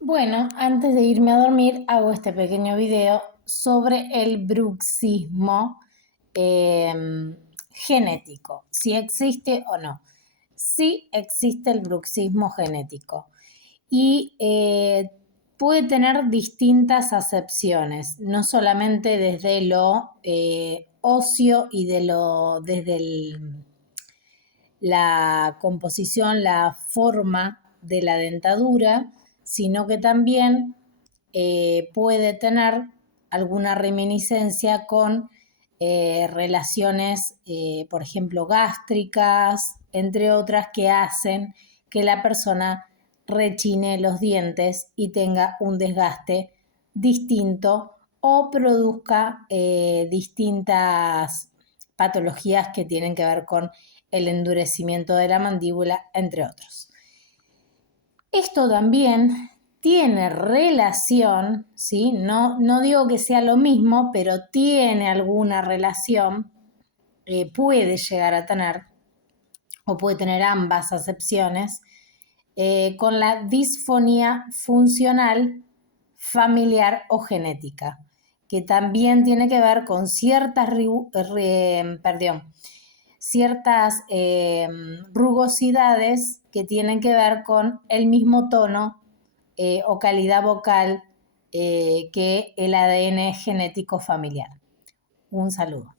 Bueno, antes de irme a dormir hago este pequeño video sobre el bruxismo genético, si existe o no. Sí existe el bruxismo genético y puede tener distintas acepciones, no solamente desde lo óseo y desde la composición, la forma de la dentadura, sino que también puede tener alguna reminiscencia con relaciones, por ejemplo, gástricas, entre otras, que hacen que la persona rechine los dientes y tenga un desgaste distinto o produzca distintas patologías que tienen que ver con el endurecimiento de la mandíbula, entre otros. Esto también tiene relación, ¿sí? No digo que sea lo mismo, pero tiene alguna relación, puede llegar a tener, o puede tener ambas acepciones, con la disfonía funcional familiar o genética, que también tiene que ver con ciertas rugosidades que tienen que ver con el mismo tono o calidad vocal que el ADN genético familiar. Un saludo.